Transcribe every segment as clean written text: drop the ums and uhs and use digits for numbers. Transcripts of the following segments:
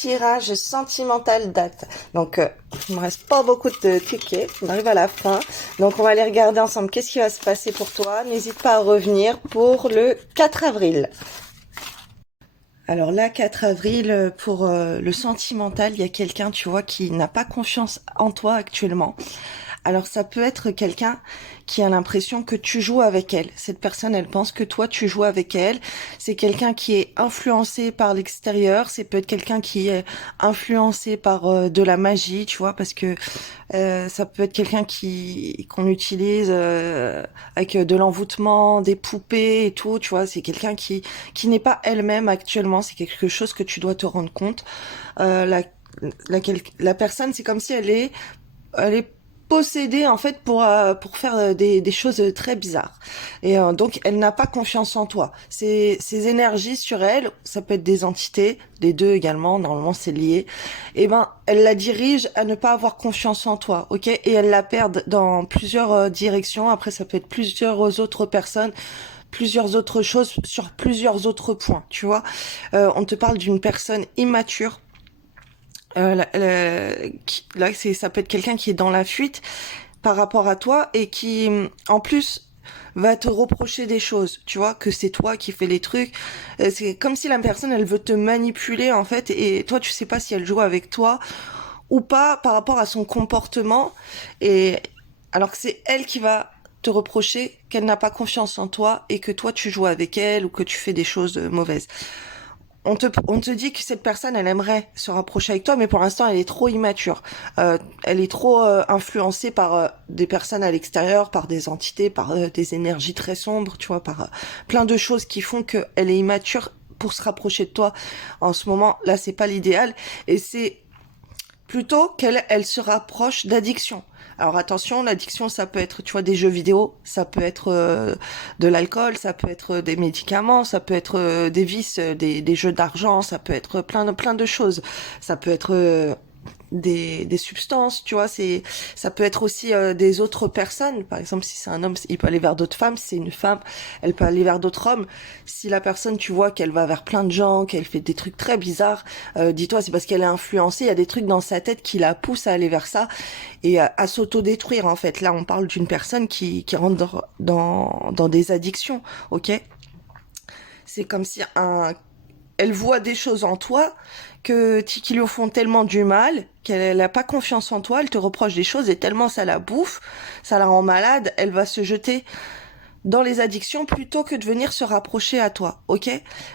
tirage sentimental date. Donc, il me reste pas beaucoup de tickets. On arrive à la fin. Donc, on va aller regarder ensemble qu'est-ce qui va se passer pour toi. N'hésite pas à revenir pour le 4 avril. Alors là, 4 avril, pour le sentimental, il y a quelqu'un, tu vois, qui n'a pas confiance en toi actuellement. Alors ça peut être quelqu'un qui a l'impression que tu joues avec elle. Cette personne, elle pense que toi, tu joues avec elle. C'est quelqu'un qui est influencé par l'extérieur. C'est peut-être quelqu'un qui est influencé par de la magie, tu vois, parce que ça peut être quelqu'un qui qu'on utilise avec de l'envoûtement, des poupées et tout, tu vois. C'est quelqu'un qui n'est pas elle-même actuellement. C'est quelque chose que tu dois te rendre compte. La personne, c'est comme si elle est possédée en fait pour faire des choses très bizarres et donc elle n'a pas confiance en toi. Ces énergies sur elle, ça peut être des entités, des deux également, normalement c'est lié, et ben elle la dirige à ne pas avoir confiance en toi, ok, et elle la perd dans plusieurs directions. Après ça peut être plusieurs autres personnes, plusieurs autres choses sur plusieurs autres points, tu vois. On te parle d'une personne immature. Là, ça peut être quelqu'un qui est dans la fuite par rapport à toi et qui, en plus, va te reprocher des choses. Tu vois, que c'est toi qui fais les trucs. C'est comme si la personne, elle veut te manipuler, en fait, et toi, tu sais pas si elle joue avec toi ou pas par rapport à son comportement. Et alors que c'est elle qui va te reprocher qu'elle n'a pas confiance en toi et que toi, tu joues avec elle ou que tu fais des choses mauvaises. On te dit que cette personne, elle aimerait se rapprocher avec toi, mais pour l'instant, elle est trop immature. Elle est trop influencée par des personnes à l'extérieur, par des entités, par des énergies très sombres, tu vois, par plein de choses qui font qu'elle est immature pour se rapprocher de toi. En ce moment, là, c'est pas l'idéal. Et c'est plutôt qu'elle se rapproche d'addiction. Alors attention, l'addiction, ça peut être, tu vois, des jeux vidéo, ça peut être de l'alcool, ça peut être des médicaments, ça peut être des vices, des jeux d'argent, ça peut être plein de choses. Ça peut être des substances, tu vois, ça peut être aussi des autres personnes. Par exemple, si c'est un homme, il peut aller vers d'autres femmes. Si c'est une femme, elle peut aller vers d'autres hommes. Si la personne, tu vois qu'elle va vers plein de gens, qu'elle fait des trucs très bizarres, dis-toi, c'est parce qu'elle est influencée. Il y a des trucs dans sa tête qui la poussent à aller vers ça et à s'autodétruire, en fait. Là, on parle d'une personne qui rentre dans des addictions, ok? C'est comme si elle voit des choses en toi qui lui font tellement du mal qu'elle n'a pas confiance en toi, elle te reproche des choses et tellement ça la bouffe, ça la rend malade, elle va se jeter dans les addictions plutôt que de venir se rapprocher à toi, ok?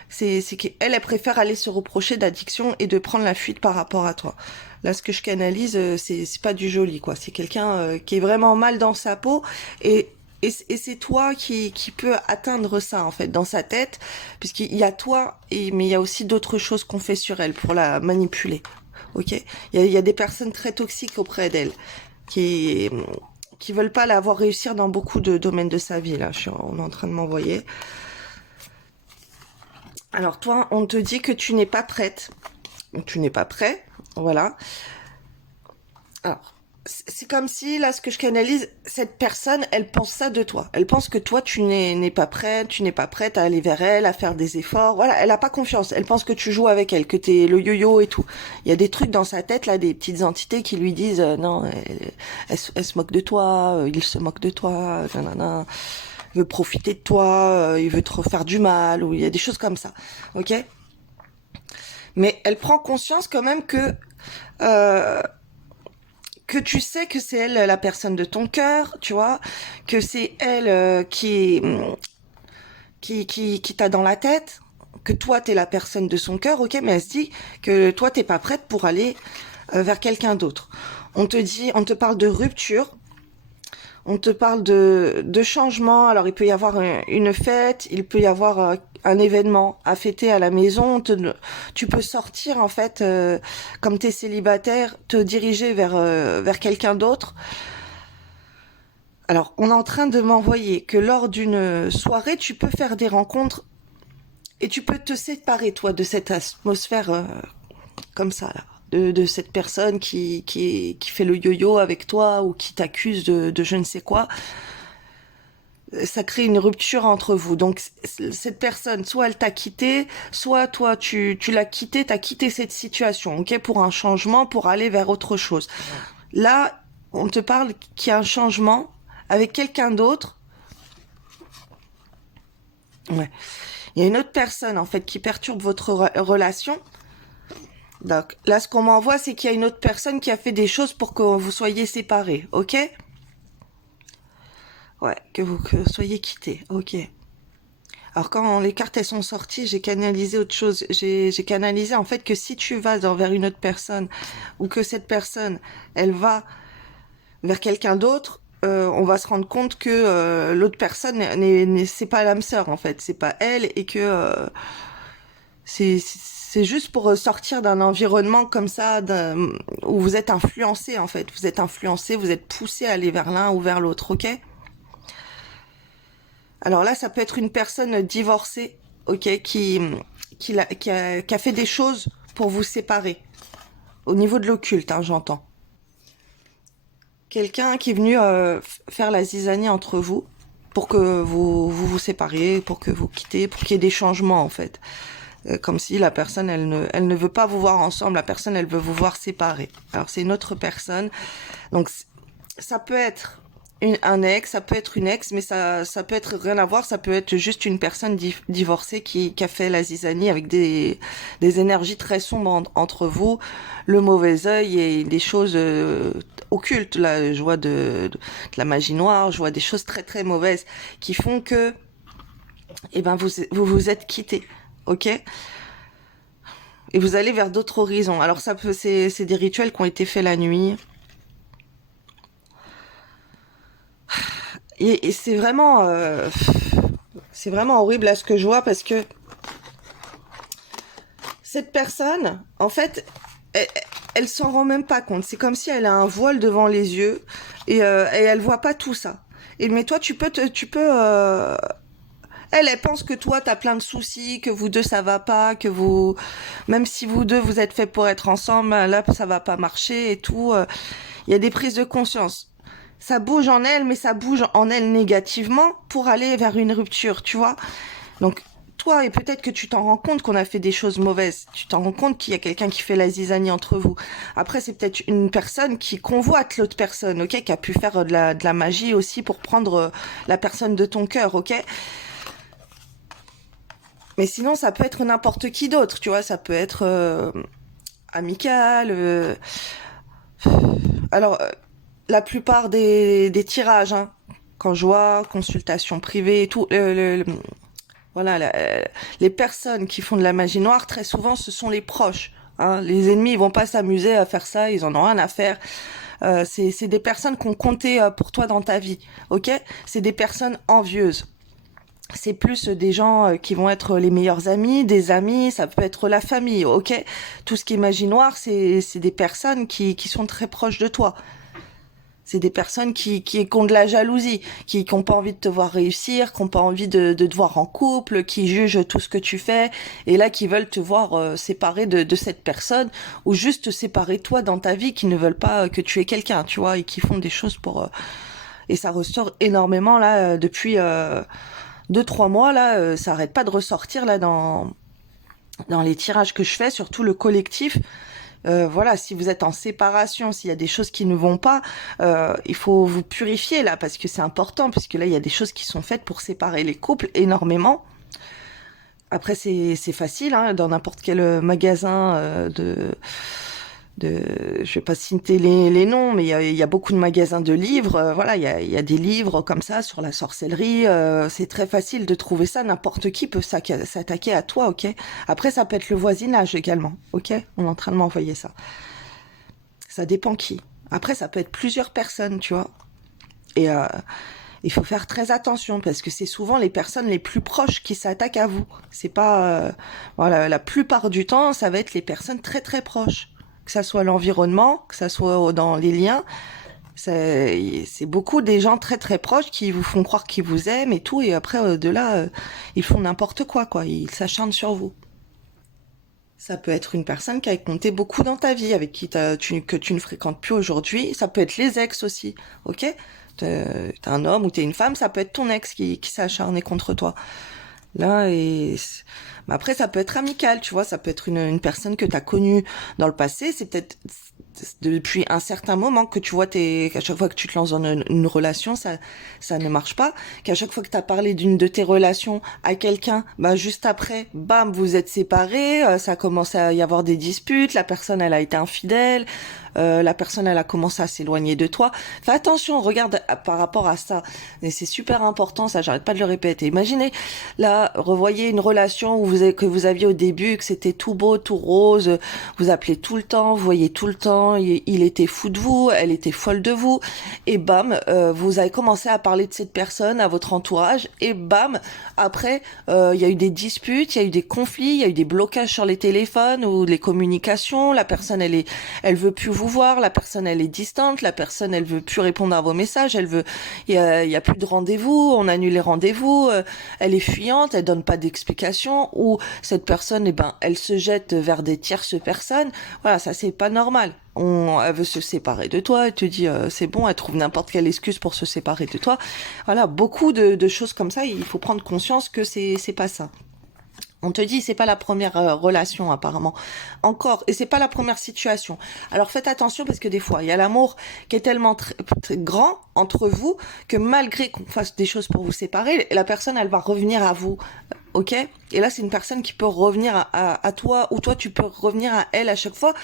C'est qu'elle, elle préfère aller se reprocher d'addiction et de prendre la fuite par rapport à toi. Là, ce que je canalise, c'est pas du joli, quoi. C'est quelqu'un qui est vraiment mal dans sa peau et et c'est toi qui peut atteindre ça, en fait, dans sa tête, puisqu'il y a toi, mais il y a aussi d'autres choses qu'on fait sur elle pour la manipuler, ok? Il y a des personnes très toxiques auprès d'elle, qui, qui veulent pas la voir réussir dans beaucoup de domaines de sa vie, là. On est en train de m'envoyer. Alors, toi, on te dit que tu n'es pas prête. Tu n'es pas prêt, voilà. Alors, c'est comme si, là, ce que je canalise, cette personne, elle pense ça de toi. Elle pense que toi, tu n'es pas prête, tu n'es pas prête à aller vers elle, à faire des efforts. Voilà, elle a pas confiance. Elle pense que tu joues avec elle, que t'es le yo-yo et tout. Il y a des trucs dans sa tête, là, des petites entités qui lui disent, non, elle se moque de toi, il se moque de toi, nanana. Il veut profiter de toi, il veut te refaire du mal, ou il y a des choses comme ça. Ok? Mais elle prend conscience quand même euh, que tu sais que c'est elle la personne de ton cœur, tu vois, que c'est elle qui t'a dans la tête, que toi t'es la personne de son cœur, ok, mais elle se dit que toi t'es pas prête pour aller vers quelqu'un d'autre. On te parle de rupture, on te parle de changement. Alors il peut y avoir une fête, il peut y avoir un événement à fêter à la maison. Tu peux sortir en fait, comme t'es célibataire, te diriger vers quelqu'un d'autre. Alors on est en train de m'envoyer que lors d'une soirée, tu peux faire des rencontres et tu peux te séparer toi de cette atmosphère comme ça là. De cette personne qui fait le yo-yo avec toi ou qui t'accuse de je ne sais quoi. Ça crée une rupture entre vous. Donc cette personne, soit elle t'a quitté, soit toi tu l'as quitté, t'as quitté cette situation, ok, pour un changement, pour aller vers autre chose. Là, on te parle qu'il y a un changement avec quelqu'un d'autre. Ouais. Il y a une autre personne en fait qui perturbe votre relation. Donc là, ce qu'on m'envoie, c'est qu'il y a une autre personne qui a fait des choses pour que vous soyez séparés, ok? Ouais, que vous soyez quittés, ok. Alors quand les cartes elles sont sorties, j'ai canalisé autre chose. J'ai canalisé en fait que si tu vas vers une autre personne ou que cette personne elle va vers quelqu'un d'autre, on va se rendre compte que l'autre personne c'est pas l'âme sœur en fait, c'est pas elle et que c'est juste pour sortir d'un environnement comme ça où vous êtes influencé en fait, vous êtes influencé, vous êtes poussé à aller vers l'un ou vers l'autre, ok? Alors là, ça peut être une personne divorcée, ok, qui a fait des choses pour vous séparer. Au niveau de l'occulte, hein, j'entends. Quelqu'un qui est venu faire la zizanie entre vous pour que vous sépariez, pour que vous quittez, pour qu'il y ait des changements en fait. Comme si la personne, elle ne veut pas vous voir ensemble, la personne, elle veut vous voir séparés. Alors c'est une autre personne. Donc ça peut être un ex, ça peut être une ex, mais ça peut être rien à voir, ça peut être juste une personne divorcée qui a fait la zizanie avec des énergies très sombres entre vous, le mauvais œil et des choses occultes. Là, je vois de la magie noire, je vois des choses très très mauvaises qui font que, eh ben, vous êtes quittés, ok? Et vous allez vers d'autres horizons. Alors ça peut, c'est des rituels qui ont été faits la nuit. Et c'est vraiment horrible à ce que je vois parce que cette personne, en fait, elle s'en rend même pas compte. C'est comme si elle a un voile devant les yeux et elle voit pas tout ça. Et mais toi, elle pense que toi, t'as plein de soucis, que vous deux, ça va pas, que vous, même si vous deux, vous êtes faits pour être ensemble, là, ça va pas marcher et tout. Il y a des prises de conscience. Ça bouge en elle, mais ça bouge en elle négativement pour aller vers une rupture, tu vois. Donc, toi, et peut-être que tu t'en rends compte qu'on a fait des choses mauvaises. Tu t'en rends compte qu'il y a quelqu'un qui fait la zizanie entre vous. Après, c'est peut-être une personne qui convoite l'autre personne, ok, qui a pu faire de la magie aussi pour prendre la personne de ton cœur, ok. Mais sinon, ça peut être n'importe qui d'autre, tu vois. Ça peut être amical. Alors, la plupart des tirages, hein, quand je vois consultation privée et tout, voilà, les personnes qui font de la magie noire, très souvent, ce sont les proches. Hein. Les ennemis, ils vont pas s'amuser à faire ça, ils en ont rien à faire. C'est des personnes qui ont compté pour toi dans ta vie, ok? C'est des personnes envieuses. C'est plus des gens qui vont être les meilleurs amis, des amis, ça peut être la famille, ok? Tout ce qui est magie noire, c'est des personnes qui sont très proches de toi. C'est des personnes qui ont de la jalousie, qui ont pas envie de te voir réussir, qui ont pas envie de te voir en couple, qui jugent tout ce que tu fais, et là qui veulent te voir séparé de cette personne, ou juste te séparer toi dans ta vie, qui ne veulent pas que tu aies quelqu'un, tu vois, et qui font des choses pour... et ça ressort énormément là depuis 2-3 mois là, ça arrête pas de ressortir là dans les tirages que je fais, surtout le collectif. Voilà, si vous êtes en séparation, s'il y a des choses qui ne vont pas, il faut vous purifier là parce que c'est important, puisque là il y a des choses qui sont faites pour séparer les couples énormément. Après c'est facile, hein, dans n'importe quel magasin je vais pas citer les noms, mais il y a beaucoup de magasins de livres. Voilà, il y a des livres comme ça sur la sorcellerie. C'est très facile de trouver ça. N'importe qui peut s'attaquer à toi, ok. Après, ça peut être le voisinage également, ok. On est en train de m'envoyer ça. Ça dépend qui. Après, ça peut être plusieurs personnes, tu vois. Et il faut faire très attention parce que c'est souvent les personnes les plus proches qui s'attaquent à vous. C'est pas, voilà, la plupart du temps, ça va être les personnes très très proches. Que ça soit l'environnement, que ça soit dans les liens, c'est beaucoup des gens très très proches qui vous font croire qu'ils vous aiment et tout, et après de là, ils font n'importe quoi, ils s'acharnent sur vous. Ça peut être une personne qui a compté beaucoup dans ta vie, avec qui que tu ne fréquentes plus aujourd'hui. Ça peut être les ex aussi, ok? t'es un homme ou t'es une femme, ça peut être ton ex qui s'est acharné contre toi. Là, mais après, ça peut être amical, tu vois, ça peut être une personne que t'as connue dans le passé, c'est peut-être depuis un certain moment que tu vois qu'à chaque fois que tu te lances dans une relation, ça ne marche pas, qu'à chaque fois que t'as parlé d'une de tes relations à quelqu'un, bah, juste après, bam, vous êtes séparés, ça commence à y avoir des disputes, la personne, elle a été infidèle, la personne, elle a commencé à s'éloigner de toi. Fais attention, regarde par rapport à ça. Et c'est super important, ça, j'arrête pas de le répéter. Imaginez, là, revoyez une relation que vous aviez au début, que c'était tout beau, tout rose, vous appelez tout le temps, vous voyez tout le temps, il était fou de vous, elle était folle de vous, et bam, vous avez commencé à parler de cette personne à votre entourage, et bam, après, il y a eu des disputes, il y a eu des conflits, il y a eu des blocages sur les téléphones ou les communications, la personne, elle veut plus vous voir, la personne, elle est distante, la personne, elle veut plus répondre à vos messages, il y a plus de rendez-vous, on annule les rendez-vous, elle est fuyante, elle donne pas d'explication, ou cette personne, eh ben, elle se jette vers des tierces personnes. Voilà, ça c'est pas normal. Elle veut se séparer de toi, elle te dit c'est bon, elle trouve n'importe quelle excuse pour se séparer de toi. Voilà, beaucoup de choses comme ça, il faut prendre conscience que c'est pas ça. On te dit, c'est pas la première relation apparemment. Encore, et c'est pas la première situation. Alors faites attention parce que des fois, il y a l'amour qui est tellement très grand entre vous que malgré qu'on fasse des choses pour vous séparer, la personne, elle va revenir à vous. Ok? Et là, c'est une personne qui peut revenir à toi ou toi, tu peux revenir à elle à chaque fois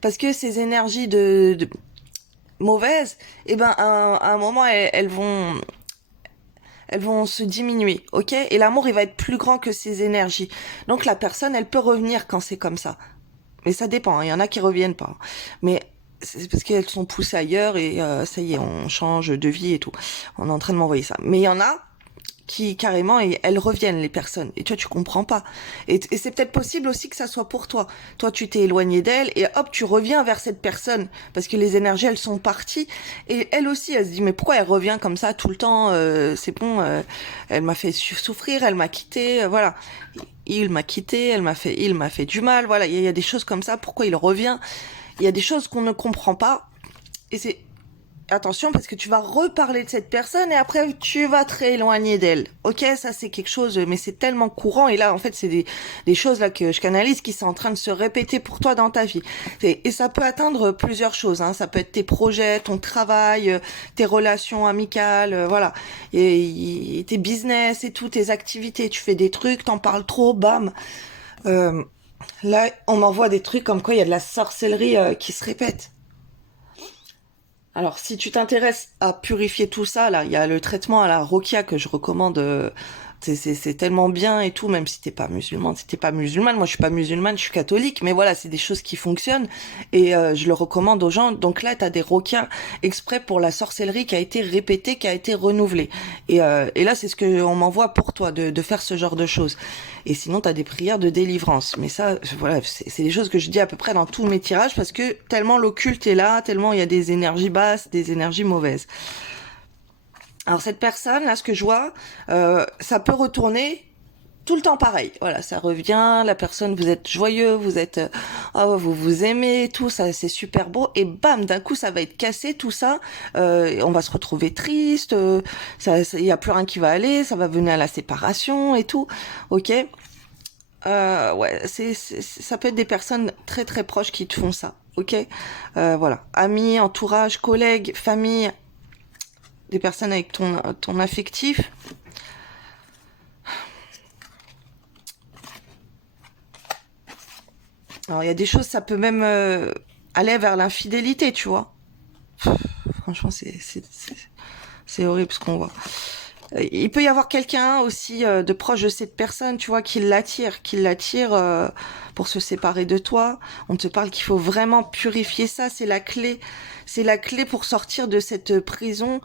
parce que ces énergies de mauvaises, eh ben, à un moment, elles vont se diminuer, ok? Et l'amour, il va être plus grand que ces énergies. Donc la personne, elle peut revenir quand c'est comme ça. Mais ça dépend, hein. Il y en a qui reviennent pas. Mais c'est parce qu'elles sont poussées ailleurs et ça y est, on change de vie et tout. On est en train de m'envoyer ça. Mais il y en a qui carrément et elles reviennent les personnes et toi tu comprends pas et c'est peut-être possible aussi que ça soit pour toi tu t'es éloigné d'elle et hop tu reviens vers cette personne parce que les énergies elles sont parties et elle aussi elle se dit mais pourquoi elle revient comme ça tout le temps c'est bon elle m'a fait souffrir elle m'a quitté voilà il m'a quitté il m'a fait du mal voilà il y a des choses comme ça pourquoi il revient il y a des choses qu'on ne comprend pas et c'est attention parce que tu vas reparler de cette personne et après tu vas te rééloigner d'elle. Ok, ça c'est quelque chose, mais c'est tellement courant et là en fait c'est des choses là que je canalise qui sont en train de se répéter pour toi dans ta vie. Et ça peut atteindre plusieurs choses. Hein. Ça peut être tes projets, ton travail, tes relations amicales, voilà, et tes business et tout, tes activités. Tu fais des trucs, t'en parles trop, bam. Là, on m'envoie des trucs comme quoi il y a de la sorcellerie qui se répète. Alors, si tu t'intéresses à purifier tout ça, là, il y a le traitement à la Rokia que je recommande. C'est tellement bien et tout, même si t'es pas musulmane. Si t'es pas musulmane, moi je suis pas musulmane, je suis catholique, mais voilà, c'est des choses qui fonctionnent et je le recommande aux gens. Donc là, t'as des Rokia exprès pour la sorcellerie qui a été répétée, qui a été renouvelée. Et là, c'est ce que on m'envoie pour toi de faire ce genre de choses. Et sinon, t'as des prières de délivrance. Mais ça, voilà, c'est des choses que je dis à peu près dans tous mes tirages parce que tellement l'occulte est là, tellement il y a des énergies basses, des énergies mauvaises. Alors cette personne, là, ce que je vois, ça peut retourner tout le temps pareil. Voilà, ça revient, la personne, vous êtes joyeux, vous êtes, vous vous aimez, tout ça, c'est super beau. Et bam, d'un coup, ça va être cassé, tout ça. On va se retrouver triste. Il y a plus rien qui va aller. Ça va venir à la séparation et tout. Ok. Ouais, ça peut être des personnes très très proches qui te font ça. Ok. Voilà, amis, entourage, collègues, famille. Des personnes avec ton affectif. Alors, il y a des choses, ça peut même aller vers l'infidélité, tu vois. Franchement, c'est horrible ce qu'on voit. Il peut y avoir quelqu'un aussi de proche de cette personne, tu vois, qui l'attire pour se séparer de toi. On te parle qu'il faut vraiment purifier ça, c'est la clé. C'est la clé pour sortir de cette prison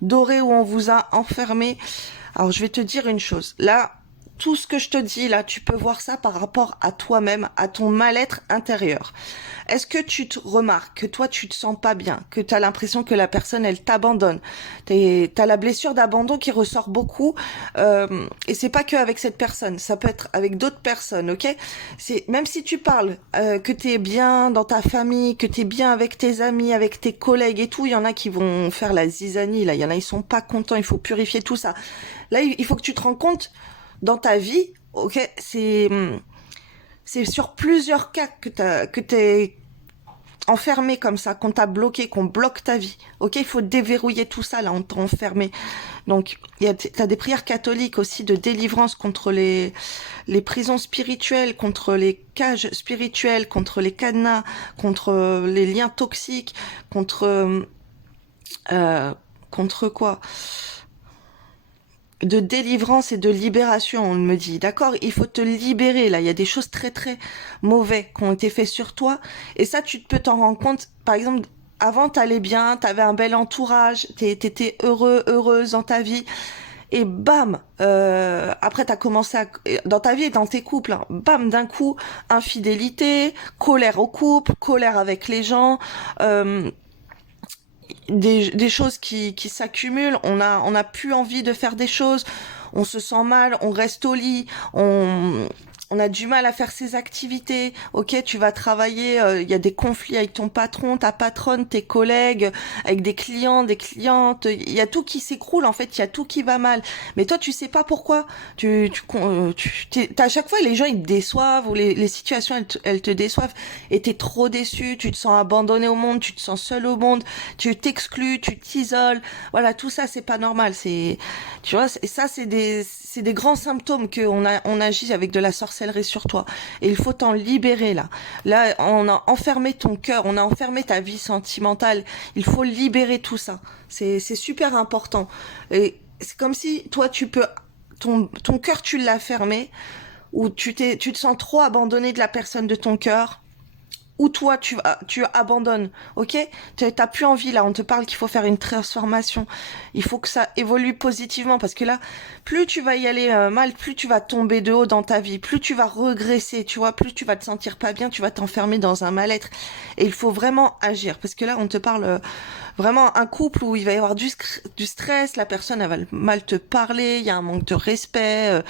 dorée où on vous a enfermé. Alors je vais te dire une chose. Là, tout ce que je te dis là, tu peux voir ça par rapport à toi-même, à ton mal-être intérieur. Est-ce que tu te remarques que toi, tu te sens pas bien, que tu as l'impression que la personne, elle t'abandonne? T'as la blessure d'abandon qui ressort beaucoup, et c'est pas que avec cette personne, ça peut être avec d'autres personnes, ok? C'est même si tu parles que t'es bien dans ta famille, que t'es bien avec tes amis, avec tes collègues et tout, il y en a qui vont faire la zizanie, là, il y en a, ils sont pas contents, il faut purifier tout ça. Là, il faut que tu te rends compte dans ta vie, ok, c'est sur plusieurs cas que t'es enfermé comme ça, qu'on t'a bloqué, qu'on bloque ta vie. Ok, il faut déverrouiller tout ça là, on t'a enfermé. Donc, t'as des prières catholiques aussi de délivrance contre les prisons spirituelles, contre les cages spirituelles, contre les cadenas, contre les liens toxiques, euh, contre quoi? De délivrance et de libération, on me dit. D'accord, il faut te libérer, là. Il y a des choses très, très mauvaises qui ont été faites sur toi. Et ça, tu peux t'en rendre compte. Par exemple, avant, t'allais bien, t'avais un bel entourage, t'étais heureux, heureuse dans ta vie. Et bam, après t'as commencé dans ta vie et dans tes couples, hein, bam, d'un coup, infidélité, colère au couple, colère avec les gens, des choses qui s'accumulent, on a plus envie de faire des choses, on se sent mal, on reste au lit, on a du mal à faire ses activités. Ok, tu vas travailler, il y a des conflits avec ton patron, ta patronne, tes collègues, avec des clients, des clientes. Il y a tout qui s'écroule en fait, il y a tout qui va mal. Mais toi, tu sais pas pourquoi. À chaque fois, les gens ils te déçoivent ou les situations elles te déçoivent et t'es trop déçu. Tu te sens abandonné au monde, tu te sens seul au monde, tu t'exclus, tu t'isoles. Voilà, tout ça c'est pas normal. Tu vois, ça c'est des grands symptômes on agit avec de la sorcellerie sur toi. Et il faut t'en libérer là. Là, on a enfermé ton cœur, on a enfermé ta vie sentimentale. Il faut libérer tout ça. C'est super important. Et c'est comme si toi ton cœur tu l'as fermé, ou tu te sens trop abandonné de la personne de ton cœur, ou toi tu abandonnes, ok? T'as plus envie là, on te parle qu'il faut faire une transformation, il faut que ça évolue positivement, parce que là, plus tu vas y aller mal, plus tu vas tomber de haut dans ta vie, plus tu vas regresser, tu vois, plus tu vas te sentir pas bien, tu vas t'enfermer dans un mal-être, et il faut vraiment agir, parce que là on te parle vraiment un couple où il va y avoir du stress, la personne elle va mal te parler, il y a un manque de respect,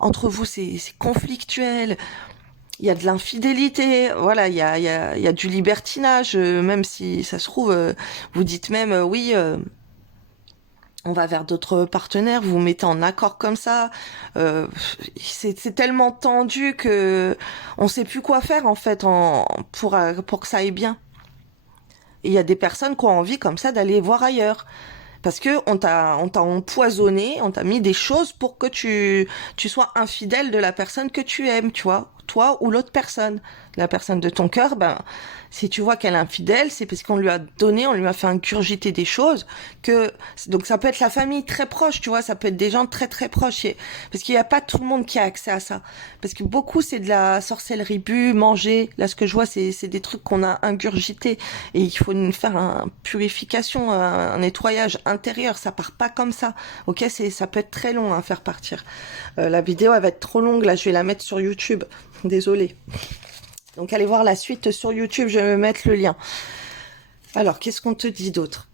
entre vous c'est conflictuel, il y a de l'infidélité, voilà, il y a du libertinage, même si ça se trouve, vous dites même, oui, on va vers d'autres partenaires, vous vous mettez en accord comme ça, c'est tellement tendu que on sait plus quoi faire en fait pour que ça aille bien. Et il y a des personnes qui ont envie comme ça d'aller voir ailleurs. Parce que on t'a empoisonné, on t'a mis des choses pour que tu sois infidèle de la personne que tu aimes, tu vois, toi ou l'autre personne. La personne de ton cœur, ben, si tu vois qu'elle est infidèle, c'est parce qu'on lui a donné, on lui a fait ingurgiter des choses donc ça peut être la famille très proche, tu vois, ça peut être des gens très très proches, parce qu'il n'y a pas tout le monde qui a accès à ça. Parce que beaucoup, c'est de la sorcellerie bu, manger. Là, ce que je vois, c'est des trucs qu'on a ingurgités. Et il faut faire une purification, un nettoyage intérieur. Ça part pas comme ça. Ok, ça peut être très long à faire partir. La vidéo, elle va être trop longue. Là, je vais la mettre sur YouTube. Désolée. Donc, allez voir la suite sur YouTube. Je vais mettre le lien. Alors, qu'est-ce qu'on te dit d'autre?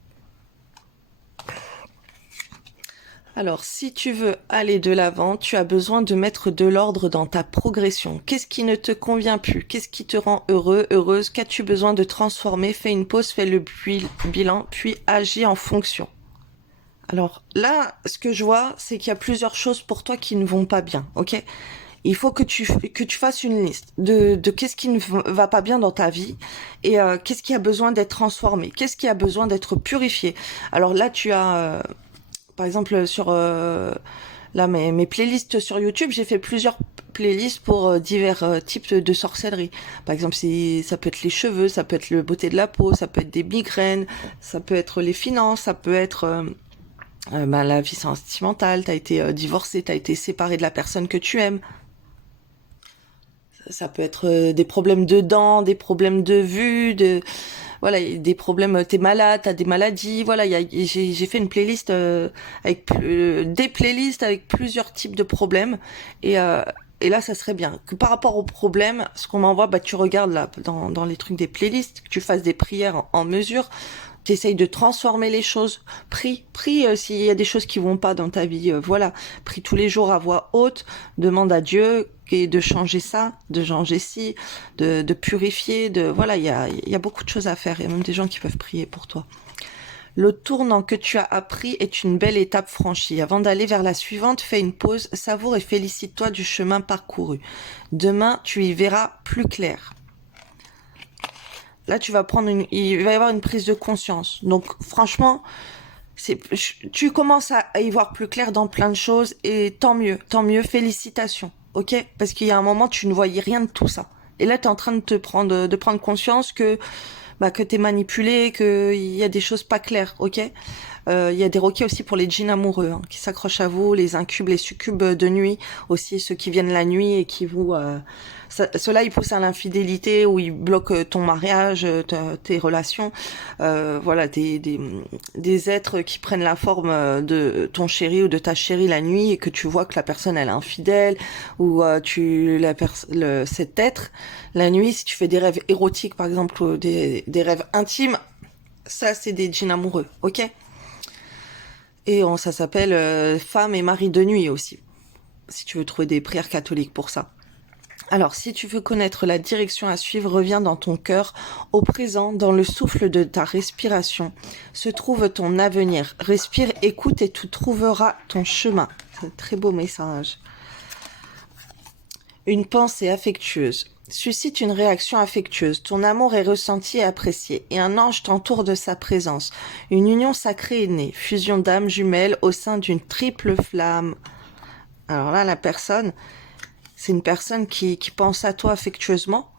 Alors, si tu veux aller de l'avant, tu as besoin de mettre de l'ordre dans ta progression. Qu'est-ce qui ne te convient plus? Qu'est-ce qui te rend heureux, heureuse? Qu'as-tu besoin de transformer? Fais une pause, fais le bilan, puis agis en fonction. Alors là, ce que je vois, c'est qu'il y a plusieurs choses pour toi qui ne vont pas bien, ok? Il faut que tu fasses une liste de qu'est-ce qui ne va pas bien dans ta vie et qu'est-ce qui a besoin d'être transformé, qu'est-ce qui a besoin d'être purifié. Alors là, tu as par exemple sur là mes playlists sur YouTube, j'ai fait plusieurs playlists pour divers types de sorcellerie. Par exemple, ça peut être les cheveux, ça peut être le beauté de la peau, ça peut être des migraines, ça peut être les finances, ça peut être la vie sentimentale, t'as été divorcé, t'as été séparé de la personne que tu aimes. Ça peut être des problèmes de dents, des problèmes de vue, voilà, il y a des problèmes, t'es malade, t'as des maladies, voilà, j'ai fait une playlist avec des playlists avec plusieurs types de problèmes et euh, et là, ça serait bien que par rapport aux problèmes, ce qu'on m'envoie, bah tu regardes là dans les trucs des playlists, que tu fasses des prières en mesure, t'essayes de transformer les choses. Prie s'il y a des choses qui vont pas dans ta vie, voilà, prie tous les jours à voix haute, demande à Dieu et de changer ça, de changer ci, de purifier, de voilà, il y a beaucoup de choses à faire. Il y a même des gens qui peuvent prier pour toi. Le tournant que tu as appris est une belle étape franchie. Avant d'aller vers la suivante, fais une pause, savoure et félicite-toi du chemin parcouru. Demain, tu y verras plus clair. Là, il va y avoir une prise de conscience. Donc, franchement, tu commences à y voir plus clair dans plein de choses et tant mieux, félicitations, ok? Parce qu'il y a un moment, tu ne voyais rien de tout ça. Et là, tu es en train de prendre conscience que t'es manipulé, qu'il y a des choses pas claires, ok? Il y a des roquets aussi pour les djinns amoureux qui s'accrochent à vous, les incubes, les succubes de nuit, aussi ceux qui viennent la nuit et qui vous... ceux-là, ils poussent à l'infidélité ou ils bloquent ton mariage, tes relations. Voilà, des êtres qui prennent la forme de ton chéri ou de ta chérie la nuit et que tu vois que la personne, elle est infidèle ou cet être, la nuit, si tu fais des rêves érotiques, par exemple, ou des rêves intimes, ça, c'est des djinns amoureux, ok? Et ça s'appelle femme et mari de nuit aussi, si tu veux trouver des prières catholiques pour ça. Alors, si tu veux connaître la direction à suivre, reviens dans ton cœur, au présent, dans le souffle de ta respiration, se trouve ton avenir. Respire, écoute et tu trouveras ton chemin. C'est un très beau message. Une pensée affectueuse. Suscite une réaction affectueuse. Ton amour est ressenti et apprécié, et un ange t'entoure de sa présence. Une union sacrée est née, fusion d'âmes jumelles au sein d'une triple flamme. Alors là, la personne, c'est une personne qui pense à toi affectueusement,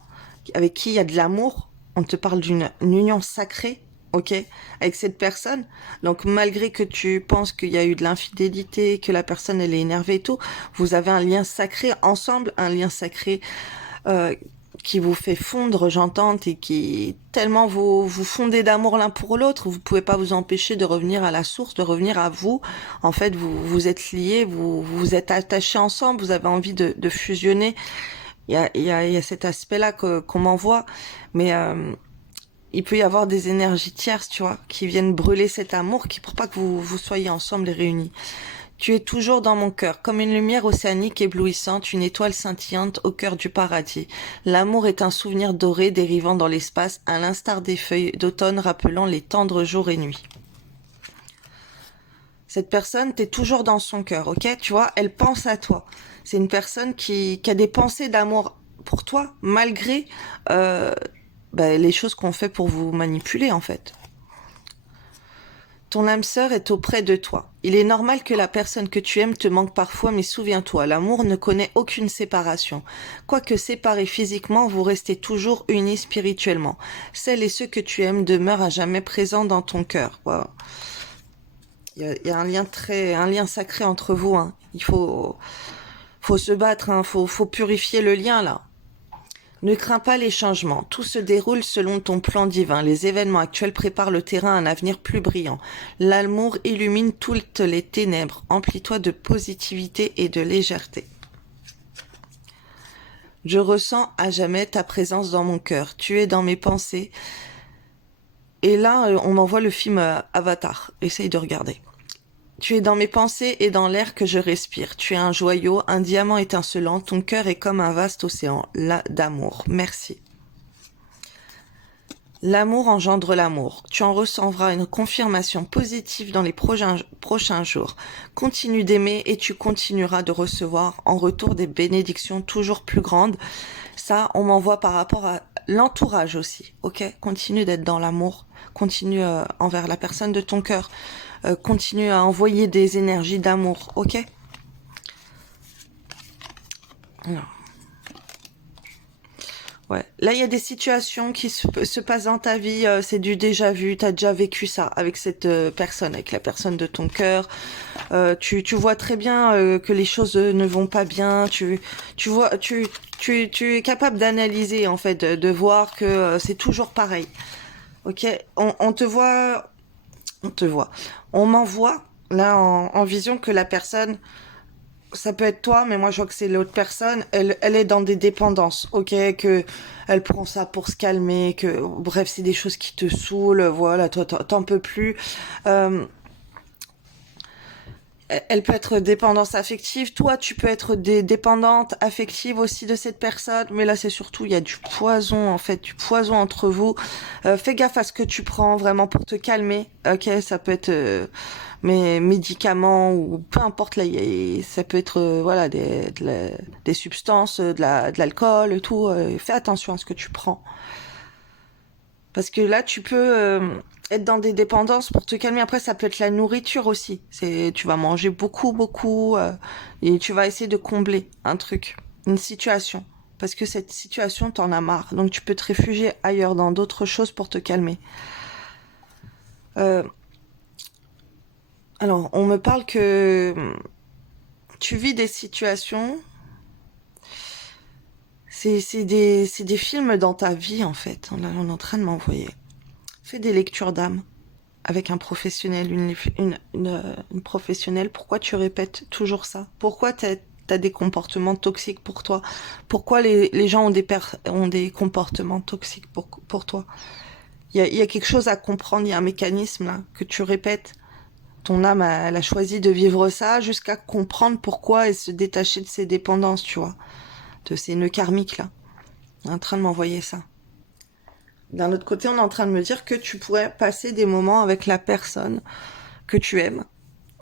avec qui il y a de l'amour. On te parle d'une union sacrée, ok, avec cette personne. Donc malgré que tu penses qu'il y a eu de l'infidélité, que la personne elle est énervée et tout, vous avez un lien sacré ensemble, un lien sacré qui vous fait fondre, j'entends, et qui tellement vous fondez d'amour l'un pour l'autre, vous pouvez pas vous empêcher de revenir à la source, de revenir à vous. En fait, vous êtes liés, vous êtes attachés ensemble, vous avez envie de fusionner. Il y a cet aspect-là qu'on m'envoie, mais il peut y avoir des énergies tierces, tu vois, qui viennent brûler cet amour, qui pour pas que vous soyez ensemble et réunis. Tu es toujours dans mon cœur, comme une lumière océanique éblouissante, une étoile scintillante au cœur du paradis. L'amour est un souvenir doré dérivant dans l'espace, à l'instar des feuilles d'automne rappelant les tendres jours et nuits. Cette personne, t'es toujours dans son cœur, ok? Tu vois, elle pense à toi. C'est une personne qui a des pensées d'amour pour toi, malgré les choses qu'on fait pour vous manipuler, en fait. Ton âme sœur est auprès de toi. Il est normal que la personne que tu aimes te manque parfois, mais souviens-toi, l'amour ne connaît aucune séparation. Quoique séparés physiquement, vous restez toujours unis spirituellement. Celles et ceux que tu aimes demeurent à jamais présents dans ton cœur. Wow. Il y a un lien sacré entre vous. Hein. Il faut se battre. Hein. Faut purifier le lien là. Ne crains pas les changements, tout se déroule selon ton plan divin. Les événements actuels préparent le terrain à un avenir plus brillant. L'amour illumine toutes les ténèbres. Emplis-toi de positivité et de légèreté. Je ressens à jamais ta présence dans mon cœur. Tu es dans mes pensées. Et là, on m'envoie le film Avatar. Essaye de regarder. Tu es dans mes pensées et dans l'air que je respire. Tu es un joyau, un diamant étincelant. Ton cœur est comme un vaste océan, là d'amour. Merci. L'amour engendre l'amour. Tu en recevras une confirmation positive dans les prochains jours. Continue d'aimer et tu continueras de recevoir en retour des bénédictions toujours plus grandes. Ça, on m'envoie par rapport à l'entourage aussi. Ok, continue d'être dans l'amour. Continue envers la personne de ton cœur. Continue à envoyer des énergies d'amour, ok? Alors. Ouais. Là, il y a des situations qui se passent dans ta vie, c'est du déjà vu, t'as déjà vécu ça avec cette personne, avec la personne de ton cœur. Tu vois très bien que les choses ne vont pas bien. Tu es capable d'analyser en fait, de voir que c'est toujours pareil. Ok, on te voit, on te voit. On m'envoie là en vision que la personne, ça peut être toi, mais moi je vois que c'est l'autre personne. Elle est dans des dépendances, ok, que elle prend ça pour se calmer, que bref, c'est des choses qui te saoulent. Voilà, toi t'en peux plus. Euh, Elle peut être dépendance affective. Toi, tu peux être dépendante affective aussi de cette personne. Mais là, c'est surtout, il y a du poison, en fait, du poison entre vous. Fais gaffe à ce que tu prends vraiment pour te calmer. Ok, ça peut être mes médicaments ou peu importe. Là, ça peut être voilà des substances, de l'alcool, tout. Fais attention à ce que tu prends. Parce que là, tu peux être dans des dépendances pour te calmer. Après, ça peut être la nourriture aussi. Tu vas manger beaucoup, beaucoup, et tu vas essayer de combler un truc, une situation. Parce que cette situation, t'en as marre. Donc, tu peux te réfugier ailleurs, dans d'autres choses pour te calmer. Euh, alors, on me parle que tu vis des situations. C'est des films dans ta vie, en fait. On est en train de m'envoyer. Fais des lectures d'âme avec un professionnel, une professionnelle. Pourquoi tu répètes toujours ça? Pourquoi t'as des comportements toxiques pour toi? Pourquoi les gens ont des comportements toxiques pour toi? Il y a quelque chose à comprendre, il y a un mécanisme là que tu répètes. Ton âme, elle a choisi de vivre ça jusqu'à comprendre pourquoi et se détacher de ses dépendances, tu vois, de ces nœuds karmiques là. On est en train de m'envoyer ça. D'un autre côté, on est en train de me dire que tu pourrais passer des moments avec la personne que tu aimes,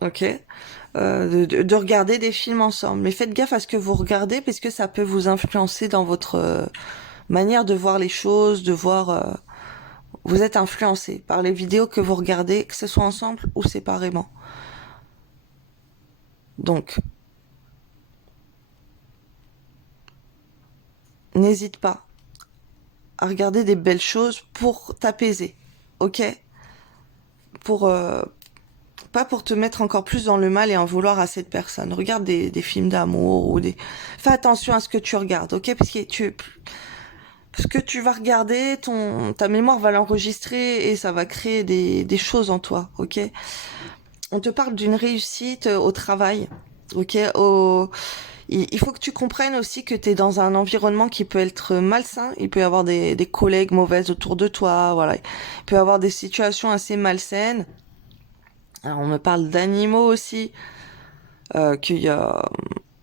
ok, de regarder des films ensemble. Mais faites gaffe à ce que vous regardez parce que ça peut vous influencer dans votre manière de voir les choses, de voir... vous êtes influencé par les vidéos que vous regardez, que ce soit ensemble ou séparément. Donc, n'hésite pas à regarder des belles choses pour t'apaiser, ok, pour pas pour te mettre encore plus dans le mal et en vouloir à cette personne. Regarde des films d'amour ou des... Fais attention à ce que tu regardes, ok? Parce que ce que tu vas regarder, ta mémoire va l'enregistrer et ça va créer des choses en toi, ok? On te parle d'une réussite au travail, ok? Il faut que tu comprennes aussi que tu es dans un environnement qui peut être malsain. Il peut y avoir des collègues mauvaises autour de toi, voilà. Il peut y avoir des situations assez malsaines. Alors, on me parle d'animaux aussi, qu'il y a...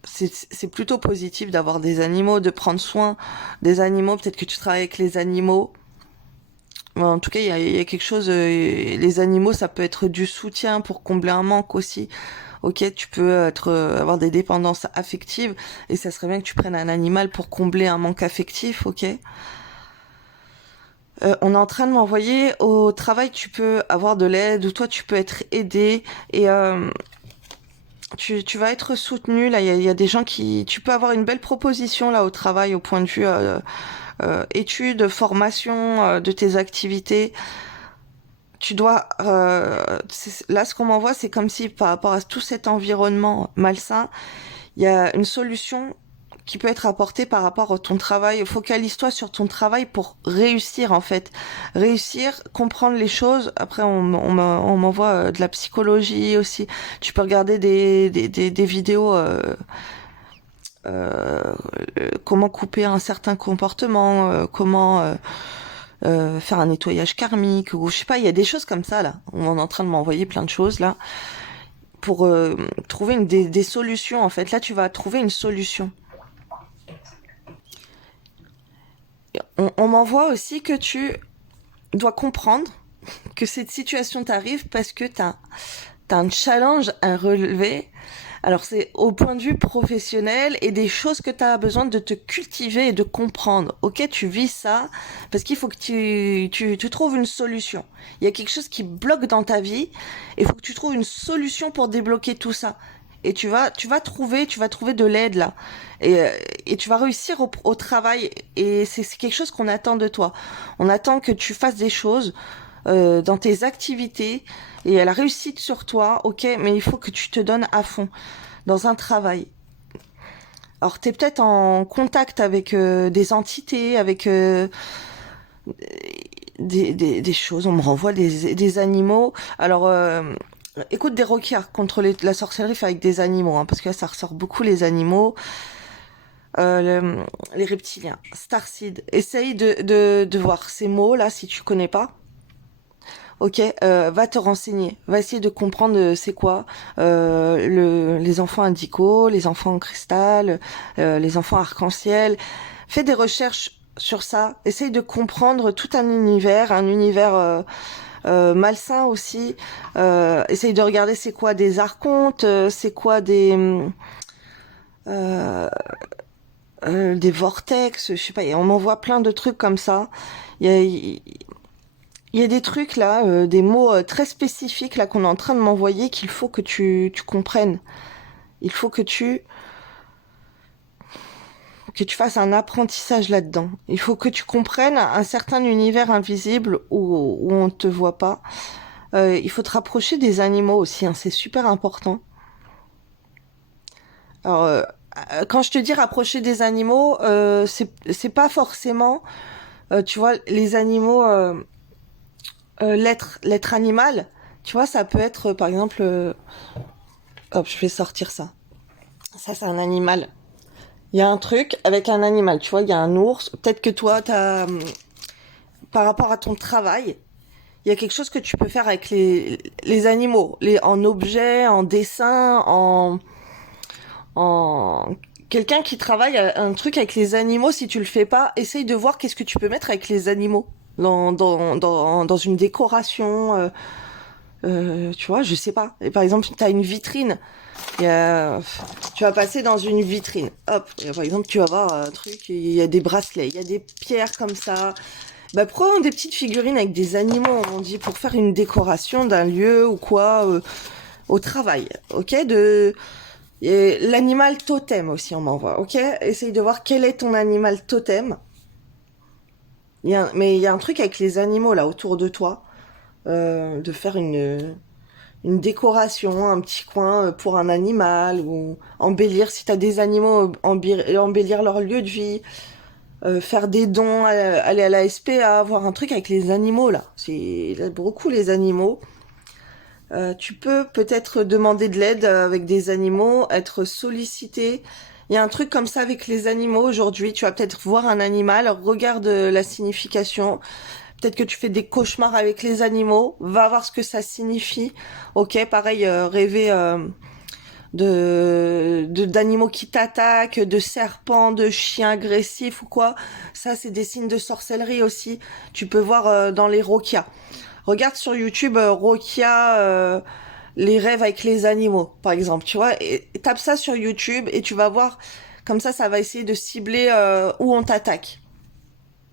C'est plutôt positif d'avoir des animaux, de prendre soin des animaux. Peut-être que tu travailles avec les animaux. En tout cas, il y a quelque chose... les animaux, ça peut être du soutien pour combler un manque aussi. Ok, tu peux avoir des dépendances affectives et ça serait bien que tu prennes un animal pour combler un manque affectif, ok. On est en train de m'envoyer au travail, tu peux avoir de l'aide ou toi tu peux être aidé et tu vas être soutenu. Là, il y a des gens qui... Tu peux avoir une belle proposition là au travail au point de vue études, formation de tes activités. Tu dois... là, ce qu'on m'envoie, c'est comme si par rapport à tout cet environnement malsain, il y a une solution qui peut être apportée par rapport à ton travail. Focalise-toi sur ton travail pour réussir en fait. Réussir, comprendre les choses. Après, on m'envoie de la psychologie aussi. Tu peux regarder des vidéos... comment couper un certain comportement, comment faire un nettoyage karmique, ou je sais pas, il y a des choses comme ça là. On est en train de m'envoyer plein de choses là pour trouver des solutions en fait. Là, tu vas trouver une solution. On m'envoie aussi que tu dois comprendre que cette situation t'arrive parce que t'as un challenge à relever. Alors c'est au point de vue professionnel et des choses que tu as besoin de te cultiver et de comprendre. Ok, tu vis ça parce qu'il faut que tu trouves une solution. Il y a quelque chose qui bloque dans ta vie et il faut que tu trouves une solution pour débloquer tout ça. Et tu vas trouver de l'aide là. Et tu vas réussir au travail. Et c'est quelque chose qu'on attend de toi. On attend que tu fasses des choses dans tes activités et la réussite sur toi, ok, mais il faut que tu te donnes à fond dans un travail. Alors, tu es peut-être en contact avec des entités, avec des choses. On me renvoie des animaux. Alors, écoute des roquias contre la sorcellerie fait avec des animaux, hein, parce que là, ça ressort beaucoup les animaux. Les reptiliens, Starseed. Essaye de voir ces mots là si tu connais pas. Ok, va te renseigner, va essayer de comprendre c'est quoi les enfants indicaux, les enfants en cristal, les enfants arc-en-ciel. Fais des recherches sur ça. Essaye de comprendre tout un univers malsain aussi. Essaye de regarder c'est quoi des archontes, c'est quoi euh, des vortex, je sais pas. On m'envoie plein de trucs comme ça. Il y a des trucs là, des mots très spécifiques là qu'on est en train de m'envoyer qu'il faut que tu comprennes. Il faut que tu fasses un apprentissage là-dedans. Il faut que tu comprennes un certain univers invisible où on ne te voit pas. Il faut te rapprocher des animaux aussi, hein, c'est super important. Alors, quand je te dis rapprocher des animaux, c'est pas forcément, tu vois, les animaux, l'être animal. Tu vois, ça peut être, par exemple, hop, je vais sortir ça. Ça, c'est un animal. Il y a un truc avec un animal, tu vois, il y a un ours. Peut-être que toi, par rapport à ton travail, il y a quelque chose que tu peux faire avec les animaux, en objet, en dessin, en quelqu'un qui travaille un truc avec les animaux. Si tu le fais pas, essaye de voir qu'est-ce que tu peux mettre avec les animaux dans une décoration. Tu vois, je sais pas. Et par exemple, tu as une vitrine. Il y a, tu vas passer dans une vitrine. Hop, et par exemple, tu vas voir un truc, il y a des bracelets, il y a des pierres comme ça. Bah, prends des petites figurines avec des animaux, on dit, pour faire une décoration d'un lieu ou quoi, au travail. Ok, et l'animal totem aussi, on m'envoie. Ok, essaye de voir quel est ton animal totem. Mais il y a un truc avec les animaux là autour de toi, de faire une décoration, un petit coin pour un animal, ou embellir, si t'as des animaux, embellir leur lieu de vie, faire des dons, aller à la SPA, avoir un truc avec les animaux, là. J'aime beaucoup les animaux. Tu peux peut-être demander de l'aide avec des animaux, être sollicité. Il y a un truc comme ça avec les animaux aujourd'hui. Tu vas peut-être voir un animal, regarde la signification. Peut-être que tu fais des cauchemars avec les animaux, va voir ce que ça signifie. Ok, pareil, rêver d'animaux qui t'attaquent, de serpents, de chiens agressifs ou quoi. Ça, c'est des signes de sorcellerie aussi. Tu peux voir dans les Rokia. Regarde sur YouTube Rokia, les rêves avec les animaux, par exemple. Tu vois, et tape ça sur YouTube et tu vas voir. Comme ça va essayer de cibler où on t'attaque.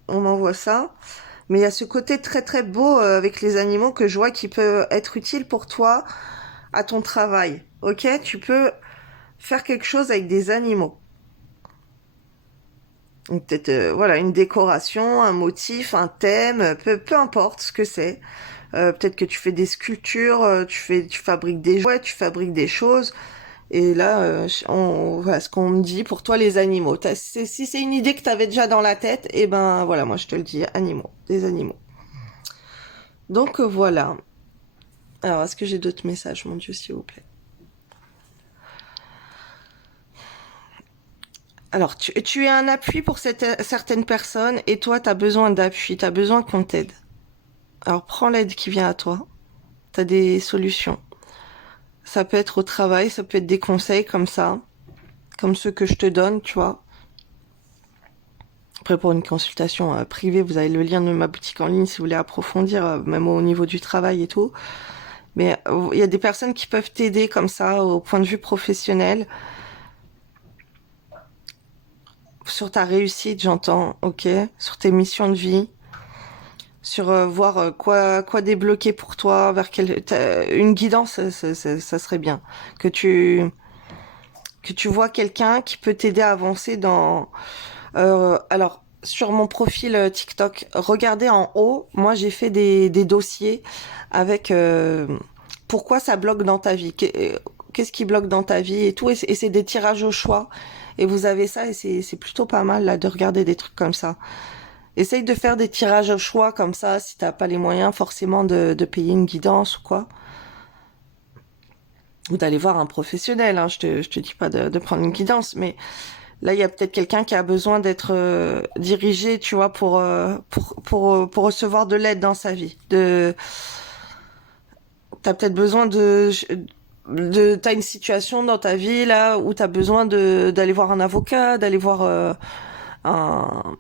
On m'envoie ça. Mais il y a ce côté très très beau avec les animaux que je vois qui peut être utile pour toi à ton travail. Ok, tu peux faire quelque chose avec des animaux. Peut-être voilà une décoration, un motif, un thème, peu importe ce que c'est. Peut-être que tu fais des sculptures, tu fabriques des jouets, tu fabriques des choses. Et là, voilà ce qu'on me dit pour toi les animaux. Si c'est une idée que tu avais déjà dans la tête, et ben voilà, moi je te le dis, animaux, des animaux. Donc voilà. Alors, est-ce que j'ai d'autres messages, mon Dieu, s'il vous plaît? Alors, tu es un appui pour certaines personnes et toi, tu as besoin d'appui, tu as besoin qu'on t'aide. Alors, prends l'aide qui vient à toi. Tu as des solutions. Ça peut être au travail, ça peut être des conseils comme ça, comme ceux que je te donne, tu vois. Après, pour une consultation privée, vous avez le lien de ma boutique en ligne si vous voulez approfondir, même au niveau du travail et tout. Mais il y a des personnes qui peuvent t'aider comme ça au point de vue professionnel. Sur ta réussite, j'entends, ok, sur tes missions de vie, sur voir quoi débloquer pour toi, vers une guidance, ça serait bien. Que tu vois quelqu'un qui peut t'aider à avancer alors, sur mon profil TikTok, regardez en haut, moi j'ai fait des dossiers avec pourquoi ça bloque dans ta vie, qu'est-ce qui bloque dans ta vie et tout, et c'est des tirages au choix. Et vous avez ça, et c'est plutôt pas mal là de regarder des trucs comme ça. Essaye de faire des tirages au choix comme ça, si t'as pas les moyens forcément de payer une guidance ou quoi. Ou d'aller voir un professionnel, hein. Je te dis pas de prendre une guidance, mais là, il y a peut-être quelqu'un qui a besoin d'être dirigé, tu vois, pour recevoir de l'aide dans sa vie. T'as peut-être besoin t'as une situation dans ta vie là où t'as besoin d'aller voir un avocat, d'aller voir un,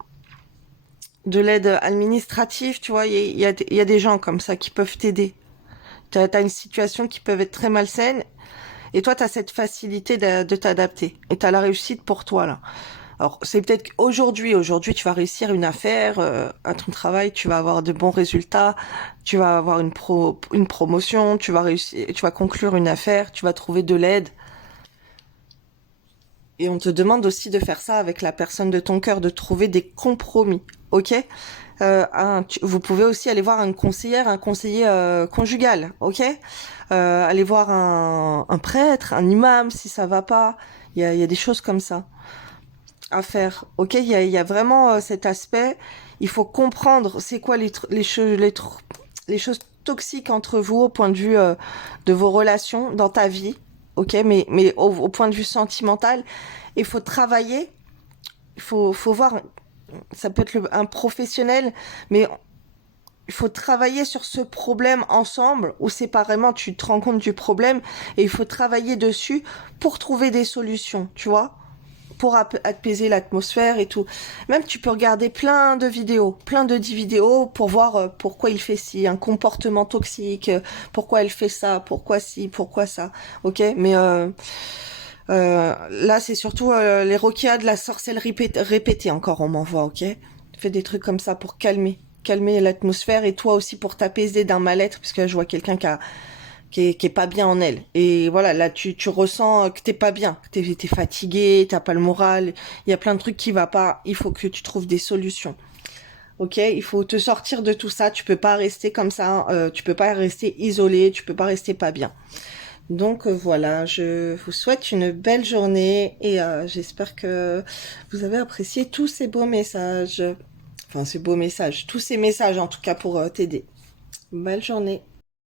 de l'aide administrative, tu vois. Il y a des gens comme ça qui peuvent t'aider. T'as une situation qui peut être très malsaine et toi, t'as cette facilité de t'adapter et t'as la réussite pour toi là. Alors, c'est peut-être qu'aujourd'hui, tu vas réussir une affaire, à ton travail, tu vas avoir de bons résultats, tu vas avoir une promotion, tu vas réussir, tu vas conclure une affaire, tu vas trouver de l'aide. Et on te demande aussi de faire ça avec la personne de ton cœur, de trouver des compromis, ok? Vous pouvez aussi aller voir un conseiller conjugal, ok? Aller voir un prêtre, un imam si ça va pas. Il y a des choses comme ça à faire. Ok, il y a vraiment cet aspect. Il faut comprendre c'est quoi les choses toxiques entre vous au point de vue de vos relations dans ta vie. Ok, mais au point de vue sentimental, il faut travailler. Faut voir. Ça peut être un professionnel, mais il faut travailler sur ce problème ensemble ou séparément. Tu te rends compte du problème et il faut travailler dessus pour trouver des solutions. Tu vois? Pour apaiser l'atmosphère et tout. Même tu peux regarder plein de 10 vidéos pour voir pourquoi il fait ci, un comportement toxique, pourquoi elle fait ça, pourquoi ci, pourquoi ça. Ok, mais là c'est surtout les roquillas de la sorcellerie répétée encore on m'envoie. Ok, fais des trucs comme ça pour calmer l'atmosphère et toi aussi pour t'apaiser d'un mal-être parce que je vois quelqu'un qui est pas bien en elle. Et voilà, là, tu ressens que t'es pas bien, que t'es fatigué, t'as pas le moral. Il y a plein de trucs qui va pas. Il faut que tu trouves des solutions. Ok, il faut te sortir de tout ça. Tu peux pas rester comme ça. Tu peux pas rester isolé. Tu peux pas rester pas bien. Donc voilà, je vous souhaite une belle journée et j'espère que vous avez apprécié tous ces beaux messages. Enfin, ces beaux messages, tous ces messages en tout cas pour t'aider. Belle journée.